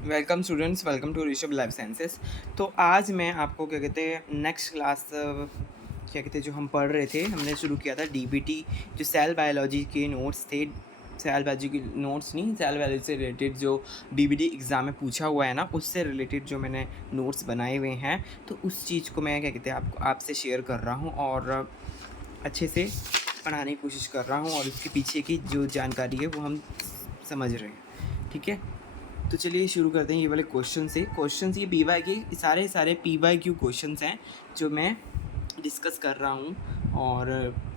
Welcome students, welcome to Rishabh life sciences. तो आज मैं आपको क्या कहते हैं नेक्स्ट क्लास क्या कहते हैं जो हम पढ़ रहे थे, हमने शुरू किया था डीबीटी, जो सेल बायोलॉजी के नोट्स थे। सेल बायोलॉजी के नोट्स नहीं, सेल बायोलॉजी से रिलेटेड जो डीबीटी एग्ज़ाम में पूछा हुआ है ना, उससे रिलेटेड जो मैंने नोट्स बनाए हुए हैं, तो उस चीज़ को मैं क्या कहते हैं आपसे शेयर कर रहा हूँ और अच्छे से पढ़ाने की कोशिश कर रहा हूँ और उसके पीछे की जो जानकारी है वो हम समझ रहे हैं। ठीक है, तो चलिए शुरू करते हैं ये वाले क्वेश्चन से। क्वेश्चन ये पी वाई के सारे पी वाई क्यू क्वेश्चन हैं जो मैं डिस्कस कर रहा हूँ। और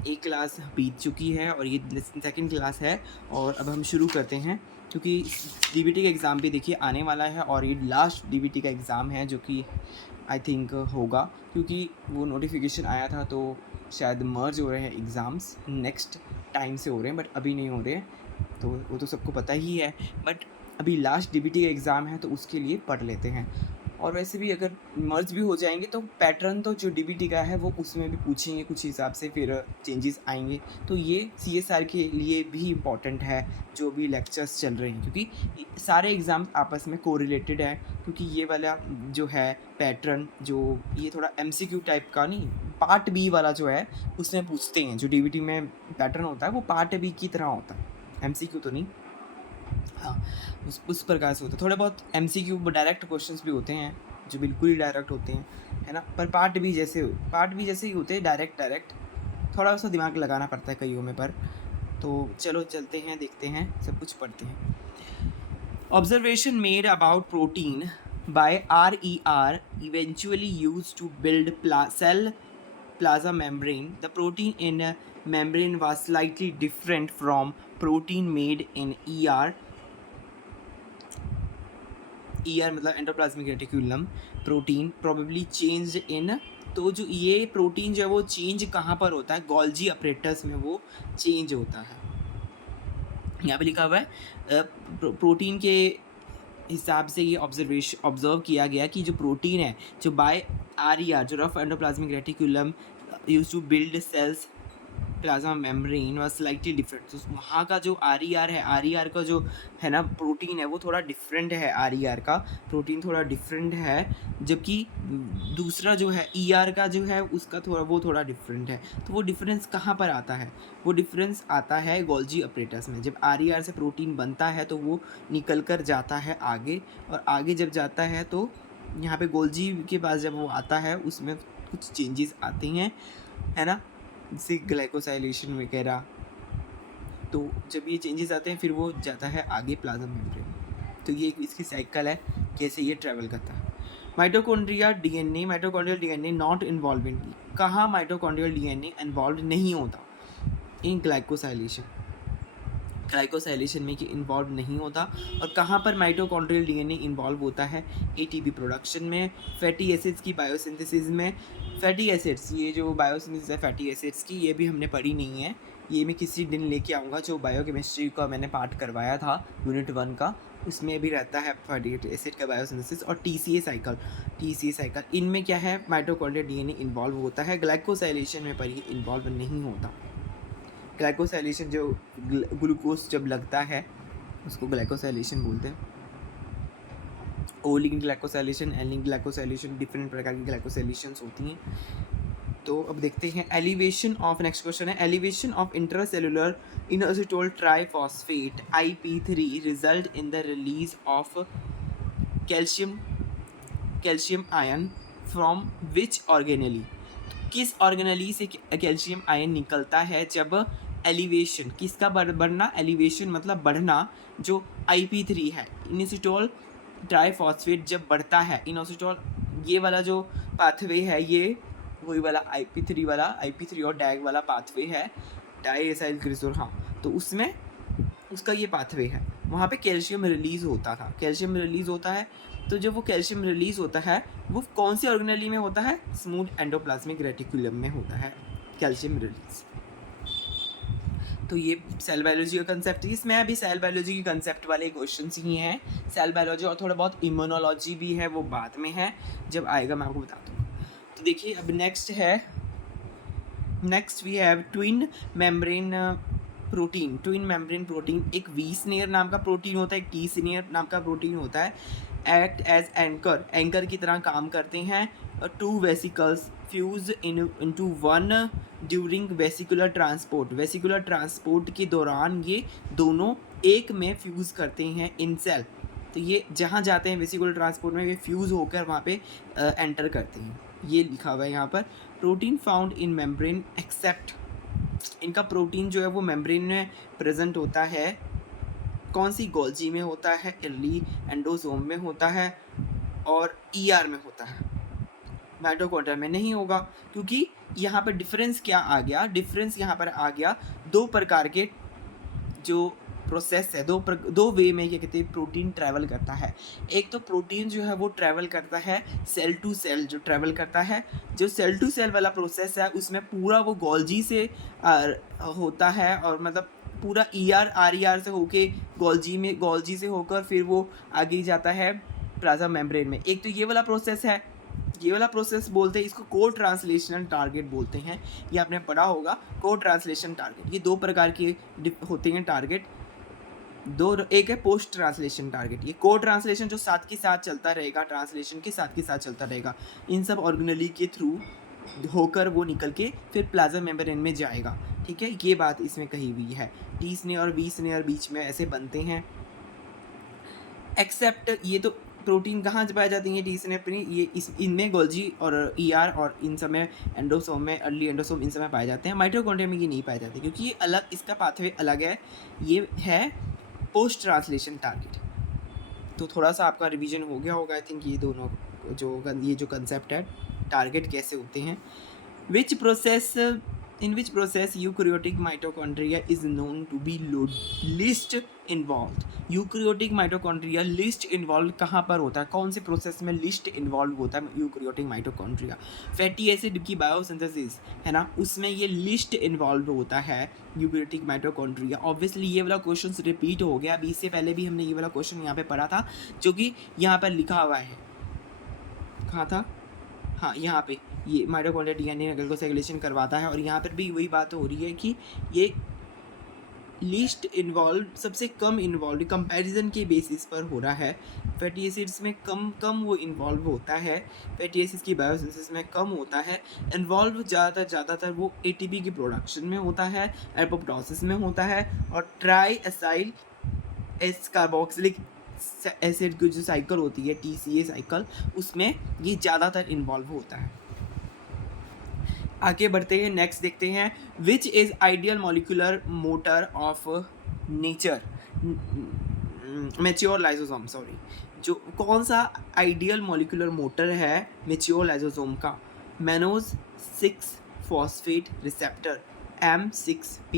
एक क्लास बीत चुकी है और ये सेकंड क्लास है और अब हम शुरू करते हैं, क्योंकि डीबीटी का एग्ज़ाम भी देखिए आने वाला है और ये लास्ट डीबीटी का एग्ज़ाम है जो कि आई थिंक होगा, क्योंकि वो नोटिफिकेशन आया था तो शायद मर्ज हो रहे हैं एग्ज़ाम्स, नेक्स्ट टाइम से हो रहे हैं बट अभी नहीं हो रहे हैं, तो वो तो सबको पता ही है। बट अभी लास्ट डीबीटी का एग्ज़ाम है तो उसके लिए पढ़ लेते हैं। और वैसे भी अगर मर्ज भी हो जाएंगे तो पैटर्न तो जो डीबीटी का है वो उसमें भी पूछेंगे कुछ हिसाब से, फिर चेंजेस आएंगे। तो ये सीएसआर के लिए भी इम्पॉर्टेंट है जो भी लेक्चर्स चल रहे हैं, क्योंकि सारे एग्ज़ाम आपस में कोरिलेटेड है। क्योंकि ये वाला जो है पैटर्न, जो ये थोड़ा एमसीक्यू टाइप का नहीं, पार्ट बी वाला जो है उसमें पूछते हैं। जो डीबीटी में पैटर्न होता है वो पार्ट बी की तरह होता है, एमसीक्यू तो नहीं। हाँ, उस प्रकार से होता है। थोड़े बहुत एमसीक्यू डायरेक्ट क्वेश्चंस भी होते हैं जो बिल्कुल ही डायरेक्ट होते हैं, है ना। पर पार्ट भी जैसे ही होते हैं, डायरेक्ट थोड़ा सा दिमाग लगाना पड़ता है कईयों में। पर तो चलो चलते हैं, देखते हैं, सब कुछ पढ़ते हैं। Observation made about protein by RER eventually used to build cell plasma membrane. The protein in a membrane was slightly different from protein made in ER. ER मतलब endoplasmic reticulum protein probably changed in. तो जो ये protein जो है वो change कहाँ पर होता है, गोल्जी अपरेटस में वो चेंज होता है। यहाँ पे लिखा हुआ है प्रोटीन के हिसाब से ये ऑब्जर्व किया गया कि जो प्रोटीन है जो बाय RER, जो rough endoplasmic reticulum use to build cells plasma membrane was slightly different. तो वहाँ का जो RER है, RER का जो है ना प्रोटीन है वो थोड़ा डिफरेंट है। RER का प्रोटीन थोड़ा डिफरेंट है, जबकि दूसरा जो है ER का जो है उसका थोड़ा डिफरेंट है। तो वो डिफरेंस कहाँ पर आता है? वो डिफरेंस आता है गोल्जी अपरेटस में। जब RER से प्रोटीन बनता है तो वो निकल कर जाता है आगे, और आगे जब जाता है तो यहाँ पे गोल्जी के पास जब वो आता है उसमें कुछ चेंजेस आते हैं, है ना, जैसे ग्लाइकोसाइलेशन वगैरह। तो जब ये चेंजेस आते हैं फिर वो जाता है आगे प्लाज्मा मेम्ब्रेन। तो ये इसकी साइकिल है, कैसे ये ट्रैवल करता है। Mitochondrial DNA not involve in. कहाँ माइटोकॉन्ड्रियल डीएनए इन्वॉल्व नहीं होता इन ग्लाइकोसाइलेशन में कि इन्वॉल्व नहीं होता। और कहाँ पर माइटोकॉन्ड्रियल डीएनए इन्वॉल्व होता है? एटीपी प्रोडक्शन में, फैटी एसिड्स की बायोसिंथेसिस में। फैटी एसिड्स, ये जो बायोसिंथेसिस है फैटी एसिड्स की, ये भी हमने पढ़ी नहीं है, ये मैं किसी दिन लेके आऊँगा। जो बायोकेमिस्ट्री का मैंने पार्ट करवाया था यूनिट 1 का, उसमें भी रहता है फैटी एसिड का बायोसिंथेसिस। और टीसीए साइकिल, इनमें क्या है, माइटोकॉन्ड्रियल डीएनए इन्वॉल्व होता है, ग्लाइकोसाइलेशन में पर ये इन्वॉल्व नहीं होता। ग्लाइकोसाइलेशन जो ग्लूकोज जब लगता है उसको ग्लाइकोसाइलेशन बोलते हैं। ओलिन ग्लाइकोसाइलेशन, एलिन ग्लाइकोसाइलेशन, डिफरेंट प्रकार की ग्लाइकोसाइलेशंस होती हैं। तो अब देखते हैं एलिवेशन ऑफ, नेक्स्ट क्वेश्चन है elevation of intracellular inositol triphosphate IP3 result in the release of calcium ion from which organelle. किस ऑर्गेनली से कैल्शियम आयन निकलता है जब एलिवेशन, किसका बढ़ना, एलिवेशन मतलब बढ़ना, जो IP3 है इनोसिटोल ट्राइफॉस्फेट जब बढ़ता है। इनोसिटोल ये वाला जो पाथवे है, ये वही वाला IP3 और डैग वाला पाथवे है, डाई एसाइल ग्लिसरॉल। हाँ, तो उसमें उसका ये पाथवे है, वहाँ पे कैल्शियम रिलीज़ होता है। तो जब वो कैल्शियम रिलीज़ होता है वो कौन सी ऑर्गेनली में होता है? स्मूथ एंडोप्लाज्मिक रेटिकुलम में होता है कैल्शियम रिलीज। तो ये सेल बायोलॉजी का कंसेप्ट है। इसमें अभी सेल बायोलॉजी के कंसेप्ट वाले क्वेश्चन ही हैं। सेल बायोलॉजी और थोड़ा बहुत इम्यूनोलॉजी भी है, वो बाद में है, जब आएगा मैं आपको बता दूँगा। तो देखिए अब next we have twin membrane protein, twin membrane protein, एक वी स्नेयर नाम का प्रोटीन होता है, एक टी स्नेयर नाम का प्रोटीन होता है, एक्ट एज एंकर की तरह काम करते हैं। Two vesicles fuse into one during vesicular transport के दौरान ये दोनों एक में फ्यूज़ करते हैं इन सेल। तो ये जहाँ जाते हैं वेसिकुलर ट्रांसपोर्ट में, ये फ्यूज़ होकर वहाँ पे एंटर करते हैं। ये लिखा हुआ है यहाँ पर, protein found in membrane except, इनका प्रोटीन जो है वो मेम्ब्रेन में प्रेजेंट होता है। कौन सी? गोल्जी में होता है, अर्ली एंडोसोम में होता है और ईआर में होता है। माइटोकॉन्ड्रिया में नहीं होगा, क्योंकि यहाँ पर डिफरेंस क्या आ गया? डिफरेंस यहाँ पर आ गया दो प्रकार के जो प्रोसेस है, दो वे में ये कहते हैं प्रोटीन ट्रैवल करता है। एक तो प्रोटीन जो है वो ट्रैवल करता है सेल टू सेल, जो ट्रैवल करता है, जो सेल टू सेल वाला प्रोसेस है उसमें पूरा वो गोल्जी से होता है, और मतलब पूरा ईआर आरईआर से होके गोल्जी से होकर फिर वो आगे जाता है प्लाज्मा मेम्ब्रेन में। एक तो ये वाला प्रोसेस है, ये वाला प्रोसेस बोलते हैं, इसको को ट्रांसलेशनल टारगेट बोलते हैं। ये आपने पढ़ा होगा, को ट्रांसलेशन टारगेट। ये दो प्रकार के होते हैं टारगेट, एक है पोस्ट ट्रांसलेशन टारगेट। ये को ट्रांसलेशन जो साथ के साथ चलता रहेगा, ट्रांसलेशन के साथ चलता रहेगा, इन सब ऑर्गेनेली के थ्रू होकर वो निकल के फिर प्लाज्मा मेम्ब्रेन में जाएगा। ठीक है, ये बात इसमें कही हुई है। टी स्नेयर और वी स्नेयर बीच में ऐसे बनते हैं। एक्सेप्ट, ये तो प्रोटीन कहाँ पाई जाती है टी स्नेयर प्रोटीन, ये इनमें गोल्जी और ईआर और इन सब में एंडोसोम में, अर्ली एंडोसोम, इन सब में पाए जाते हैं। माइटोकॉन्ड्रिया में ये नहीं पाए जाते, क्योंकि ये अलग, इसका पाथवे अलग है। ये है पोस्ट ट्रांसलेशन टारगेट। तो थोड़ा सा आपका रिवीजन हो गया होगा आई थिंक, ये दोनों जो कंसेप्ट है, टारगेट कैसे होते हैं। In which process eukaryotic mitochondria is known to be least involved? Eukaryotic mitochondria list involve कहाँ पर होता है? कौन से प्रोसेस में लिस्ट इन्वॉल्व होता है यूकैरियोटिक माइटोकॉन्ड्रिया? फैटी एसिड की बायोसिंथेसिस है ना, उसमें ये लिस्ट इन्वॉल्व होता है यूकैरियोटिक माइटोकॉन्ड्रिया। ऑब्वियसली ये वाला क्वेश्चन रिपीट हो गया, अभी इससे पहले भी हमने ये वाला क्वेश्चन यहाँ पे पढ़ा था, जो कि यहाँ पर लिखा हुआ है। कहाँ था? हाँ, यहाँ पे ये माइटोकॉन्ड्रिया डीएनए नकल को सेग्रेगेशन करवाता है, और यहाँ पर भी वही बात हो रही है कि ये लीस्ट इन्वॉल्व, सबसे कम इन्वॉल्व कंपैरिजन के बेसिस पर हो रहा है। फैटी एसिड्स में कम वो इन्वॉल्व होता है, फैटी एसिड्स की बायोसिंथेसिस में कम होता है। इन्वॉल्व ज़्यादातर वो एटीपी की प्रोडक्शन में होता है, एपोप्टोसिस में होता है, और try acyl S carboxylic acid की जो साइकिल होती है, TCA साइकिल, उसमें ये ज़्यादातर इन्वॉल्व होता है। आगे बढ़ते हैं, नेक्स्ट देखते हैं, which is ideal molecular motor of nature, mature lysosome, sorry, जो कौन सा आइडियल मॉलिक्यूलर मोटर है मैच्योर लाइसोसोम का? मैनोज 6 फॉस्फेट रिसेप्टर, M6P,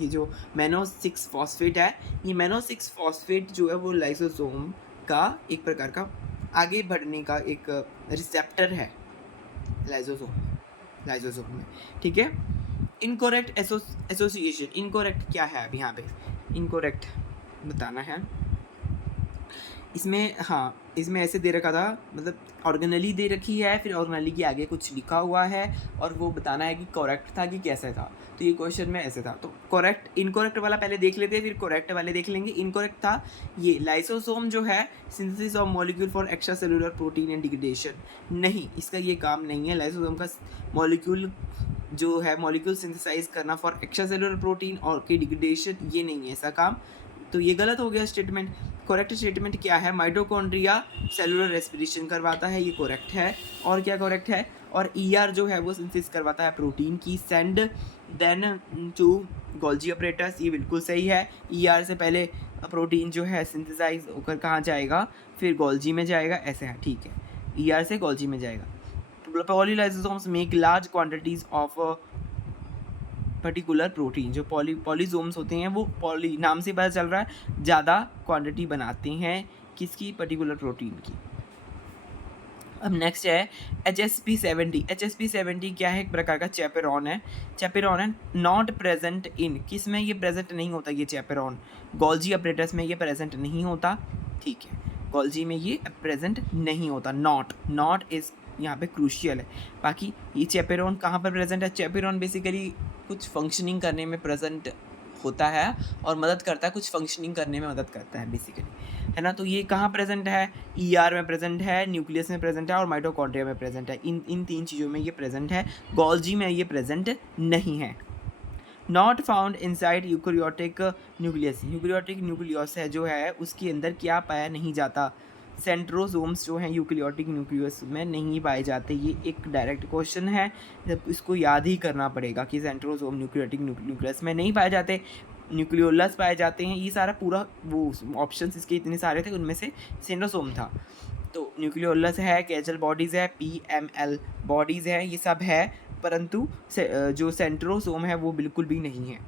ये जो मैनोज 6 फॉस्फेट है, ये मैनोज 6 फॉस्फेट जो है वो लाइसोसोम का एक प्रकार का आगे बढ़ने का एक रिसेप्टर है लाइसोसोम में। ठीक है, इनकोरेक्ट एसोसिएशन, इनकोरेक्ट क्या है? अब यहाँ पे इनकोरेक्ट बताना है इसमें। हाँ, इसमें ऐसे दे रखा था, मतलब ऑर्गेनली दे रखी है, फिर ऑर्गेनली के आगे कुछ लिखा हुआ है, और वो बताना है कि करेक्ट था कि कैसे था। तो ये क्वेश्चन में ऐसे था, तो करेक्ट इनकोरेक्ट वाला पहले देख लेते हैं, फिर करेक्ट वाले देख लेंगे। इनकोरेक्ट था ये, लाइसोसोम जो है synthesis of molecule for extra cellular protein and degradation, नहीं, इसका ये काम नहीं है। लाइसोसोम का मॉलिक्यूल जो है, मॉलिक्यूल सिंथेसाइज करना फॉर एक्स्ट्रा सेलुलर प्रोटीन और की डिग्रेडेशन, ये नहीं है ऐसा काम। तो ये गलत हो गया स्टेटमेंट। करेक्ट स्टेटमेंट क्या है? माइटोकॉन्ड्रिया सेलुलर रेस्पिरेशन करवाता है, ये करेक्ट है। और क्या करेक्ट है? और ईआर जो है वो सिंथेसिस करवाता है प्रोटीन की, send then to Golgi operators, ये बिल्कुल सही है। ईआर से पहले प्रोटीन जो है सिंथेसाइज होकर कहाँ जाएगा? फिर गोल्जी में जाएगा, ऐसे है, ठीक है, ईआर से गोल्जी में जाएगा। Polylysosomes make large quantities of particular protein, जो पॉलीजोम्स होते हैं वो पॉली नाम से पता चल रहा है ज़्यादा क्वांटिटी बनाते हैं किसकी? पर्टिकुलर प्रोटीन की। अब नेक्स्ट है HSP70। HSP70 क्या है? एक प्रकार का चैपेरॉन है। चैपेरॉन है, नॉट प्रेजेंट इन, किस में ये प्रेजेंट नहीं होता? ये चैपेरॉन गोल्जी ऑपरेटर्स में ये प्रेजेंट नहीं होता, ठीक है, गोल्जी में ये प्रेजेंट नहीं होता। नॉट इज़ यहाँ पे क्रूशियल है। बाकी ये चैपेरॉन कहाँ पर प्रेजेंट है? चैपेरॉन बेसिकली कुछ फंक्शनिंग करने में प्रेजेंट होता है और मदद करता है, कुछ फंक्शनिंग करने में मदद करता है बेसिकली, है ना। तो ये कहाँ प्रेजेंट है? ईआर में प्रेजेंट है, न्यूक्लियस में प्रेजेंट है और माइटोकॉन्ड्रिया में प्रेजेंट है। इन तीन चीज़ों में ये प्रेजेंट है, गोल्जी में ये प्रेजेंट नहीं है। Not found inside eukaryotic nucleus, eukaryotic nucleus है जो है उसके अंदर क्या पाया नहीं जाता? सेंट्रोसोम्स जो हैं यूकैरियोटिक न्यूक्लियस में नहीं पाए जाते। ये एक डायरेक्ट क्वेश्चन है, जब इसको याद ही करना पड़ेगा कि सेंट्रोसोम यूकैरियोटिक न्यूक्लियस में नहीं पाए जाते, न्यूक्लियोलस पाए जाते हैं। ये सारा पूरा वो ऑप्शंस इसके इतने सारे थे, उनमें से सेंट्रोसोम था। तो न्यूक्लियोलस है, कैचल बॉडीज़ है, पीएमएल बॉडीज़ है, ये सब है, परंतु जो सेंट्रोसोम है वो बिल्कुल भी नहीं है।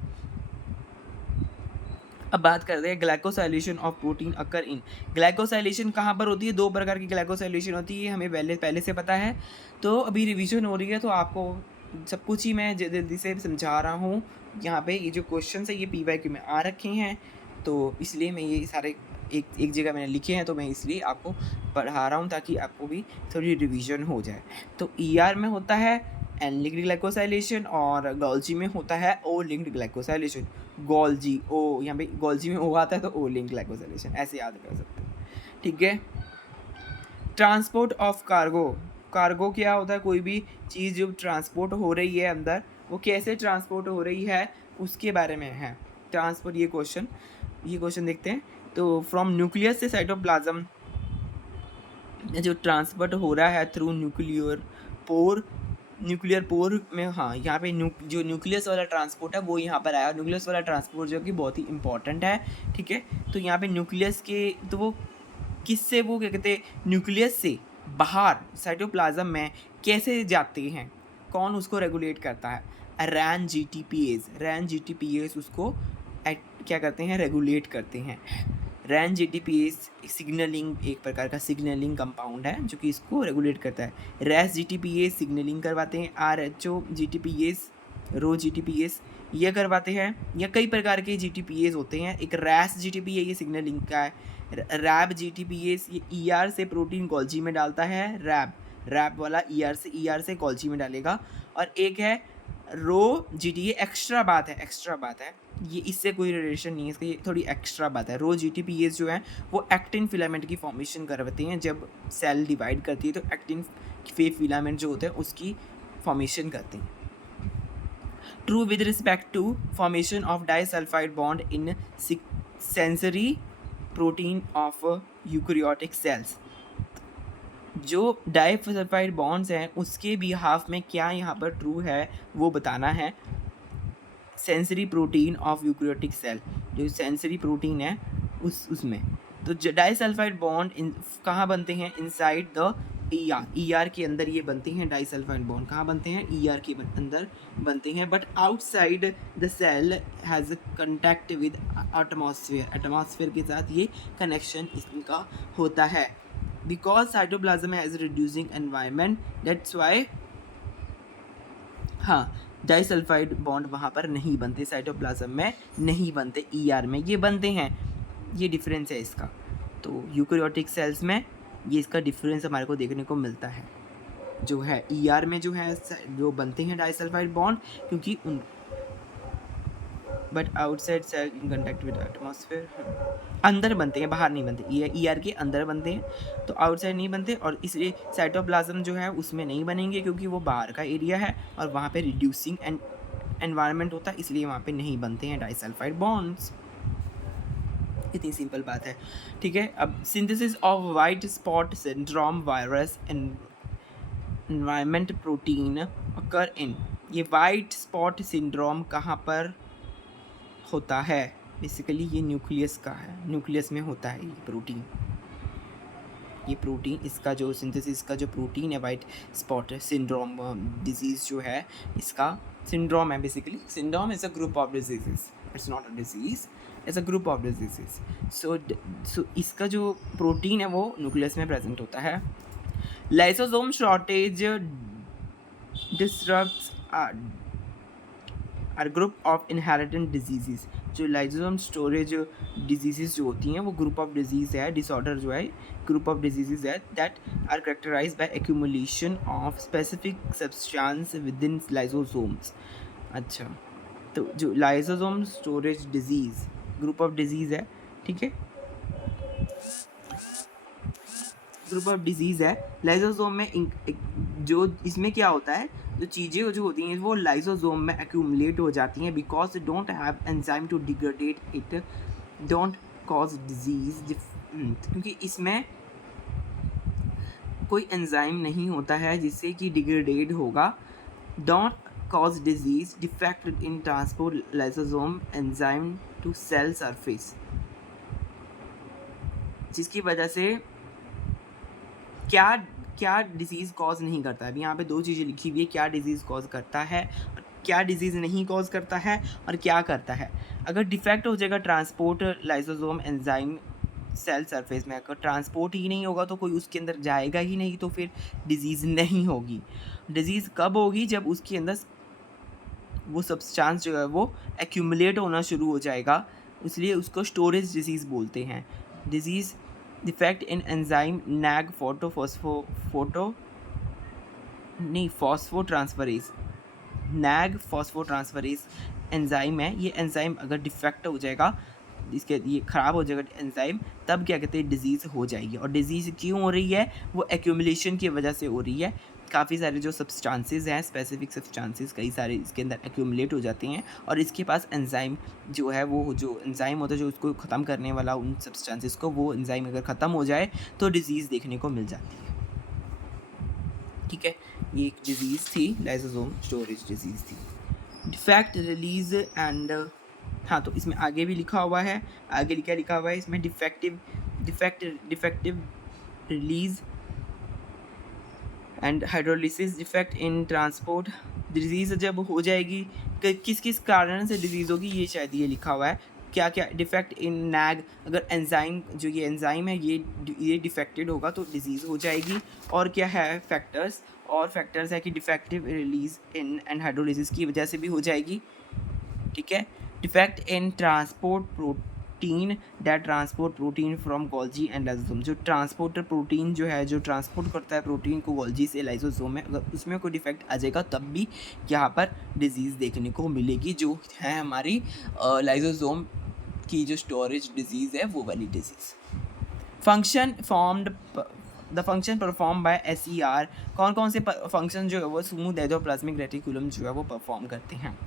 अब बात करते हैं glycosylation of protein occur in. Glycosylation कहाँ पर होती है? दो प्रकार की ग्लाइकोसाइलेशन होती है, हमें पहले से पता है। तो अभी रिवीजन हो रही है, तो आपको सब कुछ ही मैं जल्दी से समझा रहा हूँ। यहाँ पे ये जो क्वेश्चन है ये PYQ में आ रखे हैं, तो इसलिए मैं ये सारे एक जगह मैंने लिखे हैं, तो मैं इसलिए आपको पढ़ा रहा हूँ ताकि आपको भी थोड़ी रिवीजन हो जाए। तो ER में होता है एन लिंक्ड ग्लाइकोसाइलेशन और गोल्जी में होता है O लिंक्ड ग्लाइकोसाइलेशन। गोल्जी ओ, यहाँ पे गोल्जी में ओ आता है तो O लिंक्ड ग्लाइकोसाइलेशन, ऐसे याद कर सकते हैं, ठीक है। ट्रांसपोर्ट ऑफ कार्गो, कार्गो क्या होता है? कोई भी चीज़ जो ट्रांसपोर्ट हो रही है अंदर, वो कैसे ट्रांसपोर्ट हो रही है उसके बारे में है ट्रांसपोर्ट। ये क्वेश्चन देखते हैं। तो फ्रॉम न्यूक्लियस से साइटोप्लाज्म जो ट्रांसपोर्ट हो रहा है थ्रू न्यूक्लियर पोर में, हाँ यहाँ पे जो न्यूक्लियस वाला ट्रांसपोर्ट है वो यहाँ पर आया। न्यूक्लियस वाला ट्रांसपोर्ट जो कि बहुत ही इंपॉर्टेंट है, ठीक है। तो यहाँ पे न्यूक्लियस के, तो वो किससे, वो क्या कहते हैं, न्यूक्लियस से बाहर साइटोप्लाज्म में कैसे जाते हैं, कौन उसको रेगुलेट करता है? रैन जीटीपीएस उसको क्या करते हैं, रेगुलेट करते हैं। रैन जीटीपीएस सिग्नलिंग, एक प्रकार का सिग्नलिंग कंपाउंड है जो कि इसको रेगुलेट करता है। रैस जीटीपीएस सिग्नलिंग करवाते हैं, आरएचओ जीटीपीएस, रो जीटीपीएस ये करवाते हैं, या कई प्रकार के जीटीपीएस होते हैं। एक रैस जीटीपी है, ये सिग्नलिंग का है। रैब जीटीपीएस ये ईआर से प्रोटीन गोल्जी में डालता है, रैब वाला ईआर से गोल्जी में डालेगा। और एक है रो जीटी, ये एक्स्ट्रा बात है, ये इससे कोई रिलेशन नहीं है इसका, ये थोड़ी एक्स्ट्रा बात है। रो जीटीपीएस जो है वो एक्टिन फिलामेंट की फॉर्मेशन करवाते हैं। जब सेल डिवाइड करती है तो एक्टिन फिलामेंट जो होते हैं उसकी फॉर्मेशन करते हैं। True with respect to formation of disulfide bond in sensory protein of eukaryotic cells. जो डाइसल्फाइड बॉन्ड्स हैं उसके भी हाफ में क्या यहाँ पर ट्रू है वो बताना है। Sensory protein of eukaryotic cell, जो सेंसरी प्रोटीन है उसमें, तो डाइसल्फाइड बॉन्ड कहाँ बनते हैं? इनसाइड द ईआर के अंदर ये बनते हैं। डाइसल्फाइड बॉन्ड कहाँ बनते हैं? ईआर के अंदर बनते हैं, but outside the cell has contact with atmosphere के साथ ये कनेक्शन इनका होता है। Because cytoplasm has reducing environment, that's why, हाँ, डाइसल्फाइड बॉन्ड वहाँ पर नहीं बनते, साइटोप्लाज्म में नहीं बनते, ईआर में ये बनते हैं। ये डिफरेंस है इसका। तो यूकैरियोटिक सेल्स में ये इसका डिफरेंस हमारे को देखने को मिलता है। जो है ईआर में जो है जो बनते हैं डाइसल्फाइड बॉन्ड, क्योंकि उन but outside cell in contact with atmosphere, अंदर बनते हैं, बाहर नहीं बनते। ईआर के अंदर बनते हैं, तो आउटसाइड नहीं बनते, और इसलिए साइटोप्लाज्म जो है उसमें नहीं बनेंगे क्योंकि वो बाहर का एरिया है और वहाँ पे रिड्यूसिंग एनवायरनमेंट होता है, इसलिए वहाँ पे नहीं बनते हैं डाइसल्फाइड बॉन्ड्स। इतनी सिंपल बात है, ठीक है। अब synthesis of white spot syndrome virus environment protein occur in, ये वाइट स्पॉट सिंड्रोम कहाँ पर होता है? बेसिकली ये न्यूक्लियस का है, न्यूक्लियस में होता है ये प्रोटीन इसका जो सिंथेसिस का जो प्रोटीन है वाइट स्पॉट सिंड्रोम डिजीज़ जो है, इसका सिंड्रोम है। Basically syndrome is a group of diseases, it's not a disease, it's a group of diseases. So इसका जो प्रोटीन है वो न्यूक्लियस में प्रेजेंट होता है। Lysosome shortage disrupts are group of inherited disease. जो लाइसोसोम स्टोरेज डिजीज़ जो होती हैं वो ग्रुप ऑफ डिजीज़ है, डिसऑर्डर जो है ग्रुप ऑफ डिजीज़ है, that are characterized by accumulation of specific substance with in lysosomes. अच्छा, तो जो lysosome storage disease group of disease है, ठीक है, ग्रुप ऑफ डिजीज़ है। लाइसोसोम में जो इसमें क्या होता है, जो चीज़ें जो होती हैं वो लाइसोसोम में एक्यूमुलेट हो जाती हैं because don't have enzyme to degradate it, don't cause disease, क्योंकि इसमें कोई एंजाइम नहीं होता है जिससे कि डिग्रेडेड होगा। Don't cause disease, defect in transport lysosome enzyme to cell surface, जिसकी वजह से क्या क्या डिजीज़ कॉज नहीं करता है। अभी यहाँ पे दो चीज़ें लिखी हुई है, क्या डिजीज़ कॉज करता है और क्या डिजीज़ नहीं कॉज करता है और क्या करता है। अगर डिफेक्ट हो जाएगा transport lysosome enzyme cell surface में, अगर ट्रांसपोर्ट ही नहीं होगा तो कोई उसके अंदर जाएगा ही नहीं, तो फिर डिजीज़ नहीं होगी। डिजीज़ कब होगी, जब उसके अंदर वो सब्सटेंस जो है वो एक्यूमुलेट होना शुरू हो जाएगा, इसलिए उसको स्टोरेज डिजीज़ बोलते हैं। Disease defect in enzyme NAG phosphotransferase, NAG phosphotransferase enzyme है। ये एंजाइम अगर डिफेक्ट हो जाएगा, इसके ये ख़राब हो जाएगा एंजाइम, तब क्या कहते हैं डिजीज़ हो जाएगी। और डिजीज़ क्यों हो रही है, वो एक्यूमुलेशन की वजह से हो रही है। काफ़ी सारे जो सब्सटेंसेस हैं, स्पेसिफिक सब्सटेंसेस कई सारे इसके अंदर एक्यूमुलेट हो जाते हैं और इसके पास एंजाइम जो है, वो जो एंजाइम होता है जो उसको ख़त्म करने वाला उन सब्सटेंसेस को, वो एंजाइम अगर ख़त्म हो जाए तो डिजीज़ देखने को मिल जाती है। ठीक है, ये एक डिजीज़ थी, लाइसोसोम स्टोरेज डिजीज़ थी। डिफेक्ट रिलीज एंड, हाँ तो इसमें आगे भी लिखा हुआ है, आगे क्या लिखा हुआ है इसमें, defective release and hydrolysis, defect in transport. Disease जब हो जाएगी, किस किस कारण से डिजीज़ होगी, ये शायद ये लिखा हुआ है क्या क्या। डिफेक्ट इन नैग, अगर एंजाइम जो ये एंजाइम है ये डिफेक्टेड होगा तो डिजीज़ हो जाएगी। और क्या है फैक्टर्स, और फैक्टर्स है कि defective release in and hydrolysis की वजह से भी हो जाएगी। ठीक है, defect in transport protein that transport protein from Golgi and lysosome, जो ट्रांसपोर्टर प्रोटीन जो है, जो ट्रांसपोर्ट करता है प्रोटीन को गोल्जी से लाइसोसोम में, अगर उसमें कोई डिफेक्ट आ जाएगा तब भी यहाँ पर डिजीज़ देखने को मिलेगी, जो है हमारी लाइसोसोम की जो स्टोरेज डिजीज़ है वो वाली disease. Function formed, the function perform by SER, कौन कौन से फंक्शन जो है वो स्मूथ एंडोप्लाज्मिक रेटिकुलम जो है वो परफॉर्म करते हैं।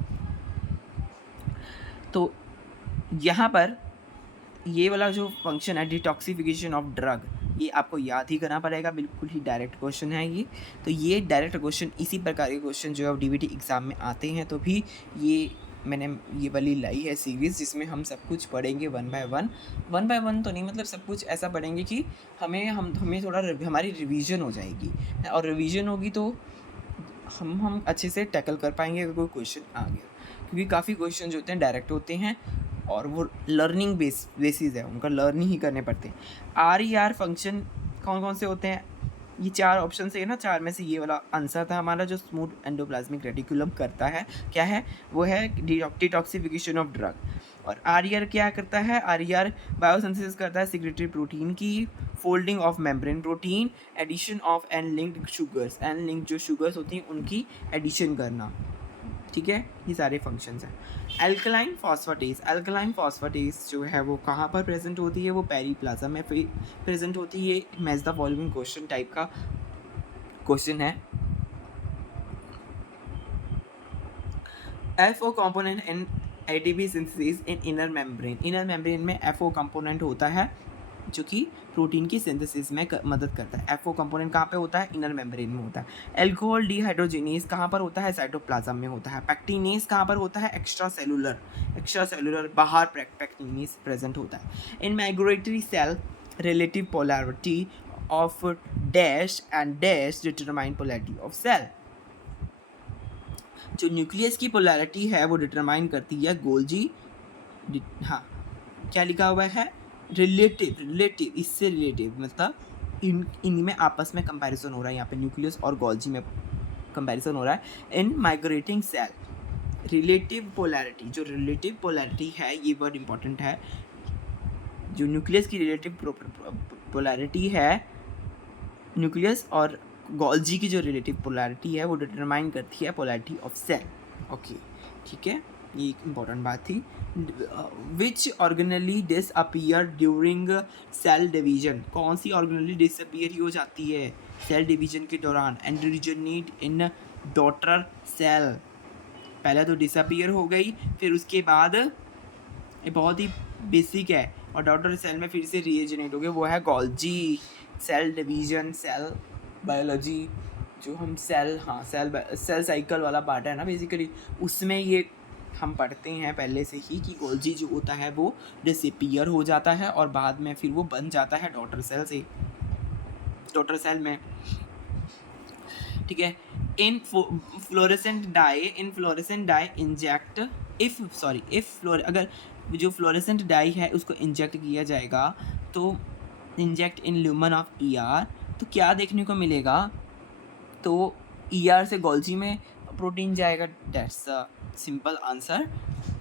तो यहाँ पर ये वाला जो फंक्शन है डिटॉक्सिफिकेशन ऑफ ड्रग, ये आपको याद ही करना पड़ेगा, बिल्कुल ही डायरेक्ट क्वेश्चन है ये। तो ये डायरेक्ट क्वेश्चन, इसी प्रकार के क्वेश्चन जो है DBT एग्ज़ाम में आते हैं, तो भी ये मैंने ये वाली लाई है सीरीज़, जिसमें हम सब कुछ पढ़ेंगे वन बाय वन तो नहीं, मतलब सब कुछ ऐसा पढ़ेंगे कि हमें थोड़ा हमारी रिवीजन हो जाएगी, और रिवीजन होगी तो हम अच्छे से टैकल कर पाएंगे अगर कोई क्वेश्चन आ गया, क्योंकि काफ़ी क्वेश्चन जो होते हैं डायरेक्ट होते हैं और वो लर्निंग बेसिस है, उनका लर्निंग ही करने पड़ते हैं। RER फंक्शन कौन कौन से होते हैं, ये चार ऑप्शन से है ना, चार में से ये वाला आंसर था हमारा, जो स्मूथ एंडोप्लाज्मिक रेटिकुलम करता है क्या है, वो है डिटॉक्सिफिकेशन ऑफ ड्रग। और RER क्या करता है, RER बायोसिंथेसिस करता है सिक्रेटरी प्रोटीन की, folding of membrane protein, addition of N linked sugars, N link जो शुगर्स होती हैं उनकी एडिशन करना। ठीक है, ये सारे फंक्शंस हैं। एल्कलाइन फॉस्फेटेस जो है वो कहाँ पर प्रेजेंट होती है, वो पेरीप्लाज्म में प्रेजेंट होती है। Match the following question type का क्वेश्चन है। FO component in ATP synthesis in inner membrane में FO कंपोनेंट होता है जो कि प्रोटीन की सिंथेसिस में मदद करता है। FO कंपोनेंट कहाँ पे होता है, इनर मेम्ब्रेन में होता है। एल्कोहल डिहाइड्रोजिनेज कहाँ पर होता है, साइटोप्लाज्म में होता है। पैक्टिनेज कहाँ पर होता है, एक्स्ट्रा सेलुलर बाहर पैक्टिनेज प्रेजेंट होता है। In migratory cell relative polarity of dash and dash determine polarity of cell, जो न्यूक्लियस की पोलैरिटी है वो डिटरमाइन करती है गोल्जी, हाँ क्या लिखा हुआ है, रिलेटिव, इससे रिलेटिव मतलब इनमें आपस में कंपैरिजन हो रहा है, यहाँ पे न्यूक्लियस और गोल्जी में कंपैरिजन हो रहा है। इन माइग्रेटिंग सेल रिलेटिव पोलैरिटी, जो रिलेटिव पोलैरिटी है ये वर्ड इंपॉर्टेंट है, जो न्यूक्लियस की रिलेटिव पोलैरिटी है, न्यूक्लियस और गोल्जी की जो रिलेटिव पोलैरिटी है वो डिटरमाइन करती है पोलैरिटी ऑफ सेल। ओके ठीक है, ये एक इम्पॉर्टेंट बात थी। Which organelle disappear during cell division, कौन सी ऑर्गेनली डिसअपीयर ही हो जाती है सेल डिवीजन के दौरान, and regenerate in daughter cell. पहले तो डिसअपीयर हो गई, फिर उसके बाद ये बहुत ही बेसिक है, और डॉटर सेल में फिर से रीजनेट हो गया, वो है Golgi. Cell division, cell biology, जो हम सेल, हाँ सेल साइकिल वाला पार्ट है ना बेसिकली, उसमें ये हम पढ़ते हैं पहले से ही कि गोल्जी जो होता है वो डिसअपीयर हो जाता है और बाद में फिर वो बन जाता है डॉटर सेल से, डॉटर सेल में। ठीक है। इन फ्लोरेसेंट डाई इंजेक्ट, अगर जो फ्लोरेसेंट डाई है उसको इंजेक्ट किया जाएगा तो inject in lumen of ER, तो क्या देखने को मिलेगा, तो ईआर से गोल्जी में प्रोटीन जाएगा। दैट्स अ सिंपल आंसर,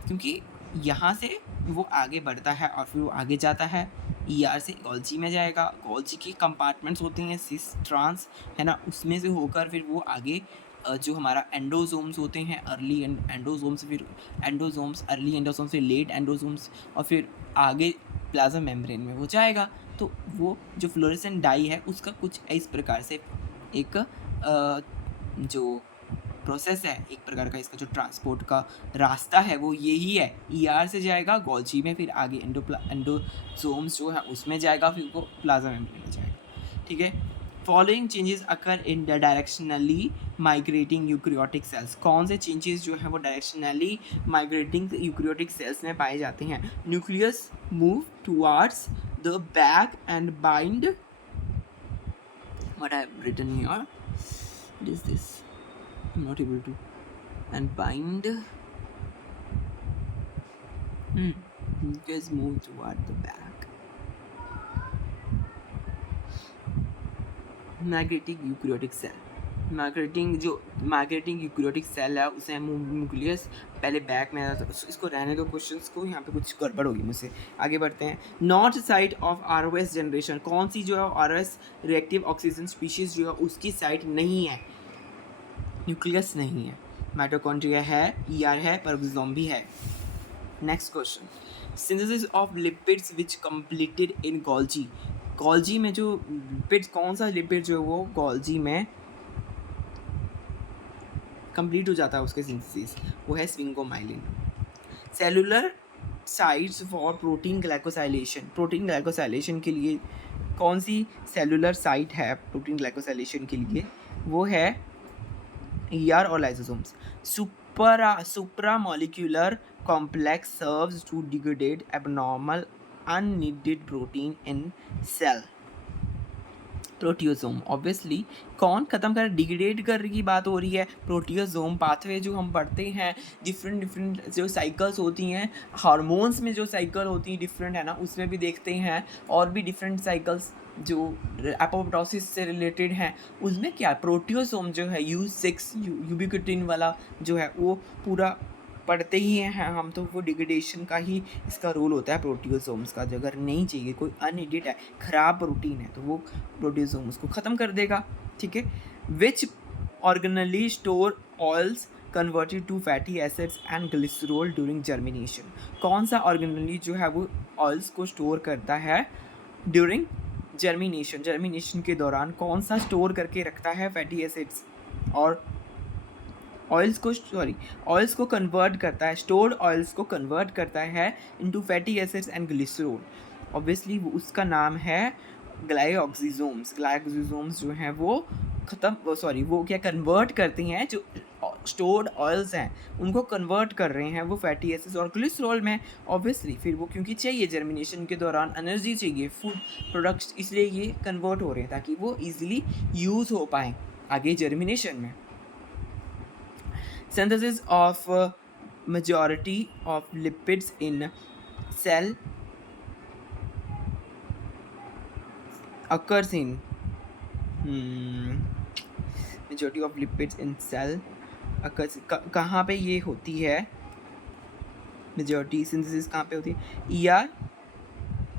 क्योंकि यहाँ से वो आगे बढ़ता है और फिर वो आगे जाता है, ईआर से गोल्जी में जाएगा, गोल्जी की कंपार्टमेंट्स होती हैं सिस ट्रांस, है ना, उसमें से होकर फिर वो आगे जो हमारा एंडोजोम्स होते हैं, अर्ली एंडोजोम्स, फिर एंडोजोम्स, अर्ली एंडोजोम्स, फिर लेट एंडोजोम्स, और फिर आगे प्लाज्मा मेम्ब्रेन में वो जाएगा। तो वो जो फ्लोरेसेंट डाई है उसका कुछ इस प्रकार से एक जो प्रोसेस है, एक प्रकार का इसका जो ट्रांसपोर्ट का रास्ता है वो यही है, ईआर से जाएगा गोल्जी में, फिर आगे एंडोजोम्स जो है उसमें जाएगा, फिर वो प्लाज्मा मेम्ब्रेन में जाएगा। ठीक है। Following changes occur in the directionally migrating eukaryotic cells, कौन से चेंजेस जो है वो डायरेक्शनली माइग्रेटिंग यूक्रियोटिक सेल्स में पाए जाते हैं। Nucleus move towards the back and bind, what I have written here, what is this, I'm not able to, and bind, nucleus move toward the back, migrating eukaryotic cell, migrating eukaryotic cell है उसे nucleus पहले back में आता है। इसको रहने दो questions को, यहाँ पे कुछ गड़बड़ होगी मुझसे, आगे बढ़ते हैं। North side of ROS generation, कौन सी जो है आरओएस रिएक्टिव ऑक्सीजन स्पीशीज जो है उसकी साइट नहीं है, न्यूक्लियस नहीं है, माइटोकॉन्ड्रिया है, ईआर है, परबोसोम भी है। Next question, synthesis of lipids which completed in Golgi, Golgi में जो लिपिड्स, कौन सा लिपिड जो है वो गोल्जी में कंप्लीट हो जाता है उसके सिंथेसिस, वो है sphingomyelin. Cellular sites for protein glycosylation, protein glycosylation के लिए कौन सी सेलुलर साइट है प्रोटीन ग्लाइकोसाइलेशन के लिए, वो है ईआर और lysosomes. Supramolecular complex serves to degrade abnormal unneeded protein in cell, proteasome. Obviously कौन ख़त्म कर, डिग्रेड करने की बात हो रही है, प्रोटियोसोम पाथवे जो हम पढ़ते हैं, डिफरेंट जो साइकिल्स होती हैं, हार्मोन्स में जो साइकिल होती हैं डिफरेंट है ना, उसमें भी देखते हैं, और भी डिफरेंट साइकिल्स जो एपोप्टोसिस से रिलेटेड हैं, उसमें क्या प्रोटियोसोम जो है U6 यूबिक्विटिन वाला जो है वो पूरा पढ़ते ही हैं हम, तो वो डिग्रेडेशन का ही इसका रोल होता है प्रोटियोसोम्स का, जो अगर नहीं चाहिए, कोई अननीडेड है, ख़राब प्रोटीन है, तो वो प्रोटियोसोम उसको ख़त्म कर देगा। ठीक है। Which organelle store oils converted to fatty acids and glycerol during germination, कौन सा ऑर्गेनली जो है वो ऑयल्स को स्टोर करता है ड्यूरिंग जर्मिनेशन, जर्मिनेशन के दौरान कौन सा स्टोर करके रखता है फैटी एसिड्स और ऑयल्स को कन्वर्ट करता है, स्टोर्ड ऑयल्स को कन्वर्ट करता है into fatty acids and glycerol. Obviously वो उसका नाम है ग्लाइकोक्सिजोम्स। ग्लाइकोक्सिजोम्स जो हैं वो वो क्या कन्वर्ट करती हैं, जो स्टोर्ड ऑयल्स हैं उनको कन्वर्ट कर रहे हैं वो फैटी एसिड्स और ग्लिसरॉल में। ऑब्वियसली फिर वो क्योंकि चाहिए जर्मिनेशन के दौरान एनर्जी चाहिए, फूड प्रोडक्ट्स, इसलिए ये कन्वर्ट हो रहे हैं ताकि वो ईजिली यूज़ हो पाएँ आगे जर्मिनेशन में। Synthesis of majority of lipids in cell occurs in majority of lipids in cell occurs कहाँ पे ये होती है, मेजॉरिटी सिंथेसिस कहाँ पे होती है, ईआर,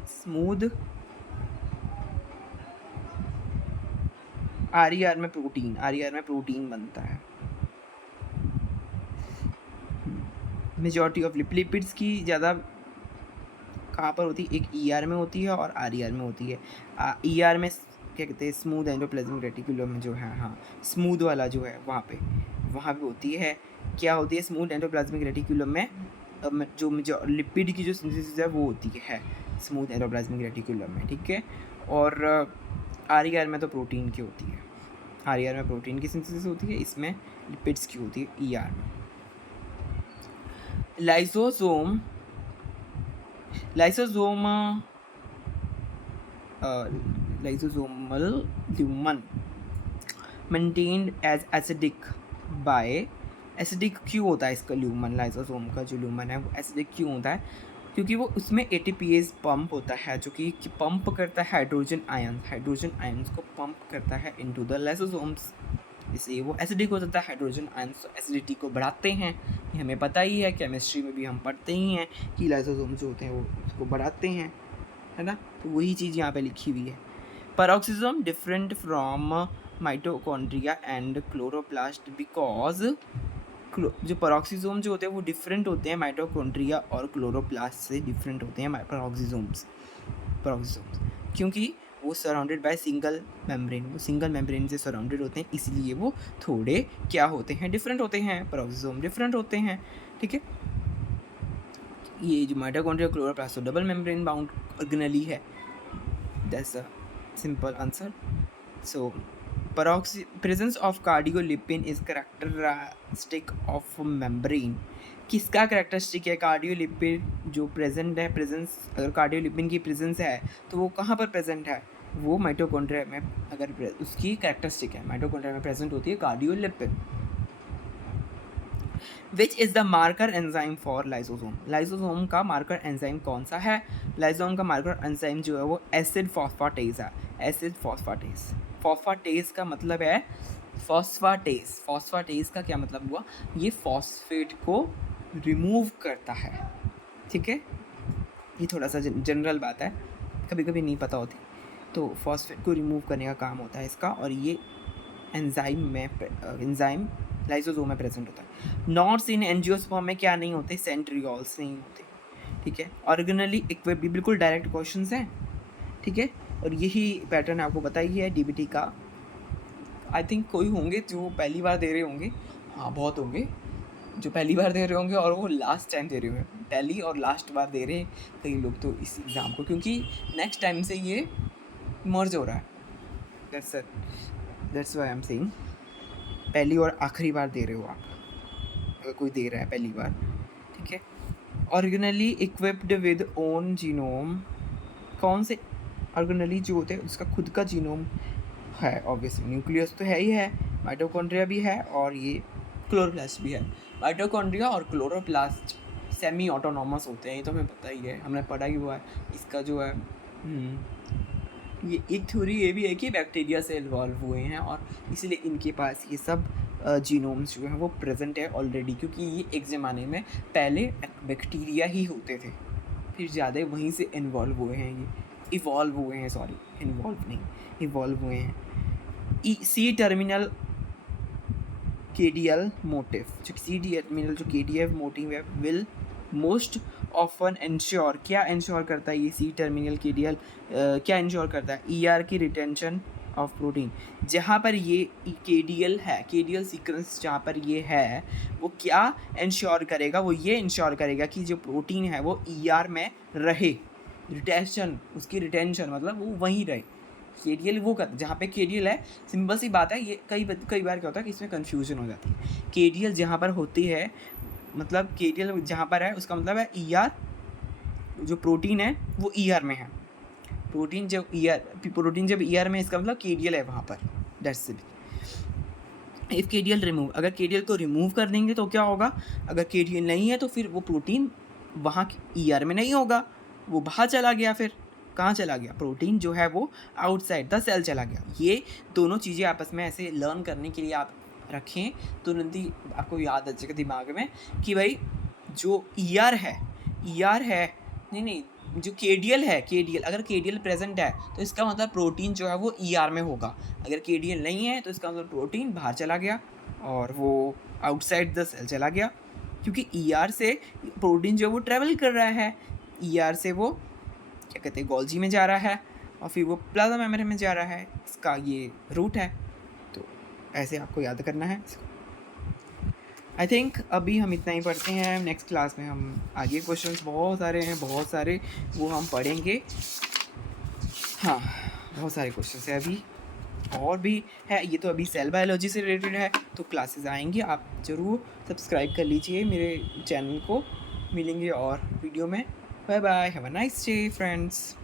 स्मूथ, आरईआर में प्रोटीन बनता है। मेजॉरिटी ऑफ लिपिड्स की ज़्यादा कहाँ पर होती है, एक ईआर में होती है और आरईआर में होती है। ईआर में क्या कहते हैं, स्मूथ एंडोप्लाज्मिक रेटिकुलम जो है, हाँ स्मूथ वाला जो है वहाँ पे होती है। क्या होती है स्मूथ एंडोप्लाज्मिक रेटिकुलम में, जो लिपिड की जो सिंथेसिस है वो होती है स्मूथ एंडोप्लाज्मिक रेटिकुलम में, ठीक है। और आरईआर में तो प्रोटीन की होती है, आरईआर में प्रोटीन की सिंथेसिस होती है, इसमें लिपिड्स की होती है ईआर में। Lysosome lysosomal lumen maintained as acidic by acidic क्यों होता है इसका ल्यूमन, लाइसोसोम का जो ल्यूमन है वो एसिडिक क्यों होता है, क्योंकि वो उसमें एटीपीएस पंप होता है जो कि पंप करता है हाइड्रोजन आयंस को पंप करता है इनटू द लाइसोसोम्स, इसलिए वो एसिडिक हो जाता है। हाइड्रोजन आयंस एसिडिटी को बढ़ाते हैं, ये हमें पता ही है, केमिस्ट्री में भी हम पढ़ते ही हैं कि लाइसोसोम्स जो होते हैं वो उसको बढ़ाते हैं, है ना। तो वही चीज़ यहाँ पे लिखी हुई है। Peroxisome different from mitochondria and chloroplast because जो पेरोक्सिसोम जो होते हैं वो डिफरेंट होते हैं माइटोकॉन्ड्रिया और क्लोरोप्लास्ट से डिफरेंट होते हैं पेरोक्सिसोम्स क्योंकि वो सराउंडेड बाय सिंगल मेम्ब्रेन, वो सिंगल मेम्ब्रेन से सराउंडेड होते हैं, इसलिए वो थोड़े क्या होते हैं, डिफरेंट होते हैं, पेरोक्सिसोम डिफरेंट होते हैं, ठीक है। ये जो माइटोकॉन्ड्रिया क्लोरोप्लास्ट तो डबल मेम्ब्रेन बाउंड ऑर्गेनेली है, that's a simple answer. So presence of cardiolipin is characteristic of membrane, किसका कैरेक्टरिस्टिक है कार्डियोलिपिन जो प्रेजेंट है, प्रेजेंस अगर कार्डियोलिपिन की प्रेजेंस है तो वो कहाँ पर प्रेजेंट है, वो माइटोकॉन्ड्रिया में, अगर उसकी कैरेक्टरिस्टिक है माइटोकॉन्ड्रिया में प्रेजेंट होती है cardiolipin. Which is the marker enzyme for lysosome, lysosome का मार्कर एंजाइम कौन सा है, लाइसोसोम का मार्कर एंजाइम जो है वो एसिड फॉस्फेटेज है, एसिड फॉस्फेटेज। फॉस्फेटेज का मतलब है फॉस्फेटेज का क्या मतलब हुआ, ये फॉस्फेट को रिमूव करता है, ठीक है। ये थोड़ा सा जनरल बात है, कभी कभी नहीं पता होती, तो फॉस्फेट को रिमूव करने का काम होता है इसका, और ये एंजाइम लाइसोसोम में प्रेजेंट होता है। नॉट्स इन एंजियोस्पर्म में क्या नहीं होते, सेंट्रियोल्स नहीं होते, ठीक है। ऑर्गेनली इक्विप्ड, बिल्कुल डायरेक्ट क्वेश्चंस हैं, ठीक है। और यही पैटर्न आपको पता ही है डीबीटी का। आई थिंक कोई होंगे जो पहली बार दे रहे होंगे, हाँ बहुत होंगे जो पहली बार दे रहे होंगे और वो लास्ट टाइम दे रहे होंगे, पहली और लास्ट बार दे रहे हैं कई लोग तो इस एग्ज़ाम को, क्योंकि नेक्स्ट टाइम से ये मर्ज हो रहा है, that's why I am saying पहली और आखिरी बार दे रहे हो आप, अगर कोई दे रहा है पहली बार, ठीक है। Organelle equipped with own genome, कौन से ऑर्गेनली जो होते हैं उसका खुद का जीनोम है, ऑब्वियसली न्यूक्लियस तो है ही है, माइटोकॉन्ड्रिया भी है और ये क्लोरोप्लास्ट भी है। माइटोकॉन्ड्रिया और क्लोरोप्लास्ट सेमी ऑटोनॉमस होते हैं, ये तो हमें पता ही है, हमने पढ़ा ही हुआ है इसका जो है। ये एक थ्योरी ये भी है कि बैक्टीरिया से इन्वॉल्व हुए हैं और इसलिए इनके पास ये सब जीनोम्स जो हैं वो प्रेजेंट है ऑलरेडी, क्योंकि ये एक ज़माने में पहले बैक्टीरिया ही होते थे, फिर ज़्यादा वहीं से इन्वॉल्व हुए हैं, ये इवॉल्व हुए हैं, सॉरी इन्वॉल्व नहीं, इवॉल्व हुए हैं। सी टर्मिनल केडियल मोटिव, जो सी टर्मिनल जो केडियल मोटिव है विल मोस्ट ऑफन इंश्योर, क्या इंश्योर करता है ये सी टर्मिनल केडियल, क्या इंश्योर करता है, ईआर की रिटेंशन ऑफ प्रोटीन। जहाँ पर ये केडियल है, केडियल सीक्वेंस जहाँ पर ये है, वो क्या इंश्योर करेगा, वो ये इंश्योर करेगा कि जो प्रोटीन है वो ईआर में रहे, रिटेंशन, उसकी रिटेंशन मतलब वो वहीं रहे। केडियल वो कर, जहाँ पे केडियल है, सिंपल सी बात है, ये कई बार क्या होता है कि इसमें कन्फ्यूजन हो जाती है। केडियल जहाँ पर होती है, मतलब केडियल जहाँ पर है उसका मतलब है ईआर, जो प्रोटीन है वो ईआर में है, प्रोटीन जब ईआर में, इसका मतलब केडियल है वहाँ पर, दैट्स इट। इफ़ केडियल रिमूव, अगर केडियल को रिमूव कर देंगे तो क्या होगा, अगर केडियल नहीं है तो फिर वो प्रोटीन वहाँ ईआर में नहीं होगा, वो बाहर चला गया, फिर कहाँ चला गया, प्रोटीन जो है वो आउटसाइड द सेल चला गया। ये दोनों चीज़ें आपस में ऐसे लर्न करने के लिए आप रखें, तुरंत ही आपको याद आ जाएगा दिमाग में कि भाई जो ईआर है, नहीं जो केडियल है, केडियल अगर केडियल प्रेजेंट है तो इसका मतलब प्रोटीन जो है वो ईआर में होगा, अगर केडियल नहीं है तो इसका मतलब प्रोटीन बाहर चला गया और वो आउटसाइड द सेल चला गया, क्योंकि ईआर से प्रोटीन जो है वो ट्रैवल कर रहा है, ईआर से वो क्या कहते हैं गोल्जी में जा रहा है और फिर वो प्लाज्मा मेम्ब्रेन में जा रहा है, इसका ये रूट है। तो ऐसे आपको याद करना है। आई थिंक अभी हम इतना ही पढ़ते हैं, नेक्स्ट क्लास में हम आगे क्वेश्चंस बहुत सारे हैं, बहुत सारे वो हम पढ़ेंगे। हाँ, बहुत सारे क्वेश्चंस हैं अभी और भी है, ये तो अभी सेल बायोलॉजी से रिलेटेड है, तो क्लासेस आएंगी, आप ज़रूर सब्सक्राइब कर लीजिए मेरे चैनल को। मिलेंगे और वीडियो में। Bye bye, have a nice day friends.